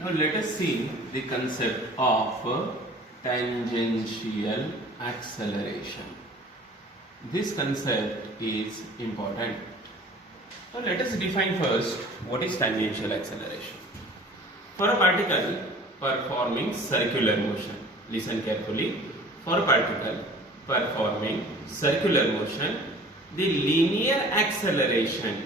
Now let us see the concept of tangential acceleration. This concept is important. Now let us define first what is tangential acceleration. For a particle performing circular motion, listen carefully, for a particle performing circular motion, the linear acceleration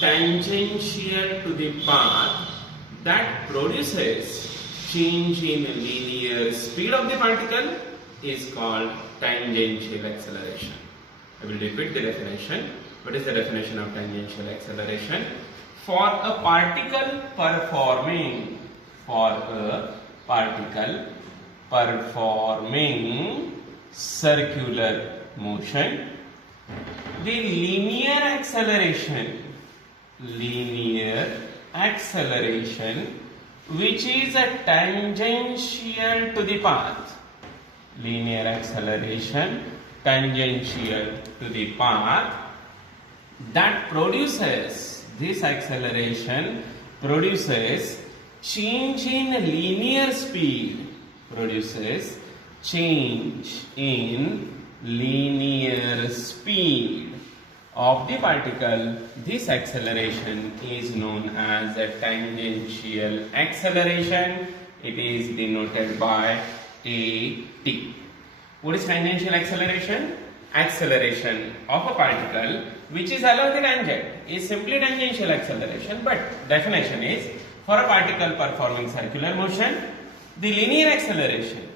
tangential to the path that produces change in linear speed of the particle is called tangential acceleration. I will repeat the definition. What is the definition of tangential acceleration? For a particle performing circular motion, the linear acceleration which is a tangential to the path, that produces, this acceleration produces change in linear speed, of the particle. This acceleration is known as a tangential acceleration. It is denoted by AT. What is tangential acceleration? Acceleration of a particle which is along the tangent is simply tangential acceleration, but definition is for a particle performing circular motion, the linear acceleration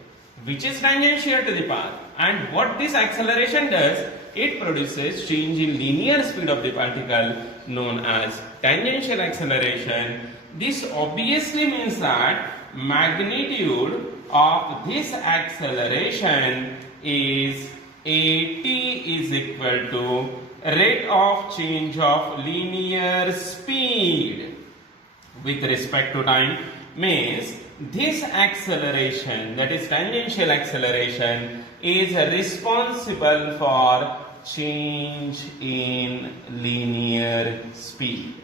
which is tangential to the path, and what this acceleration does, it produces change in linear speed of the particle known as tangential acceleration. This obviously means that magnitude of this acceleration is AT is equal to rate of change of linear speed with respect to time. Means this acceleration, that is tangential acceleration, is responsible for change in linear speed.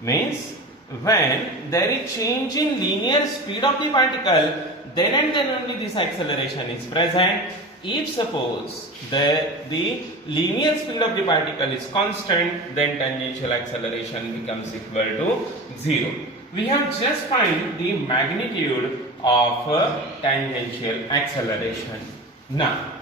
Means when there is change in linear speed of the particle, then and then only this acceleration is present. If suppose the linear speed of the particle is constant, then tangential acceleration becomes equal to 0. We have just find the magnitude of tangential acceleration. Now,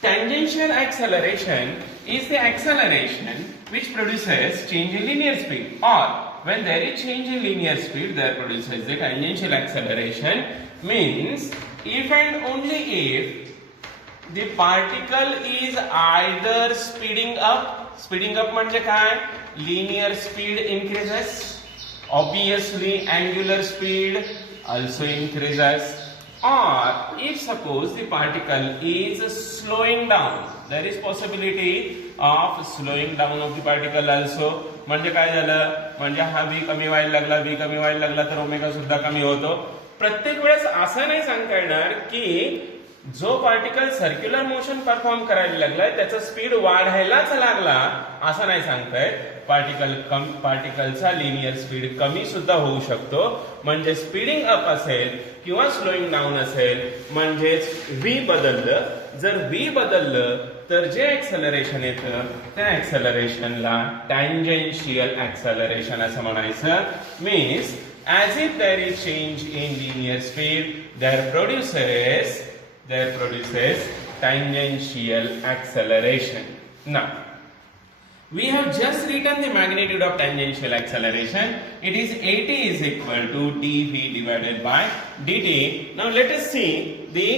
tangential acceleration is the acceleration which produces change in linear speed, or when there is change in linear speed, there produces the tangential acceleration. Means if and only if the particle is either speeding up म्हणजे काय? Linear speed increases, obviously angular speed also increases, or if suppose the particle is slowing down, there is possibility of slowing down of the particle also. म्हणजे काय झालं? म्हणजे हा v कमी व्हायला लागला तर ओमेगा सुद्धा कमी होतो. प्रत्येक वेळेस असं नाही सांगता येणार की जो पार्टिकल सर्क्युलर मोशन परफॉर्म करायला लागलाय त्याचा स्पीड वाढायलाच लागला असं नाही सांगताय. पार्टिकलचा लिनियर स्पीड कमी सुद्धा होऊ शकतो. म्हणजे स्पीडिंग अप असेल किंवा स्लोइंग डाऊन असेल म्हणजेच v बदललं. जर v बदललं तर जे ऍक्सेलरेशन येतं त्या ऍक्सेलरेशनला टँजेन्शियल ऍक्सेलरेशन असं म्हणायचं. Means as if there is change in linear speed, there produces tangential acceleration. Now, we have just written the magnitude of tangential acceleration. It is AT is equal to dv divided by dt. Now let us see the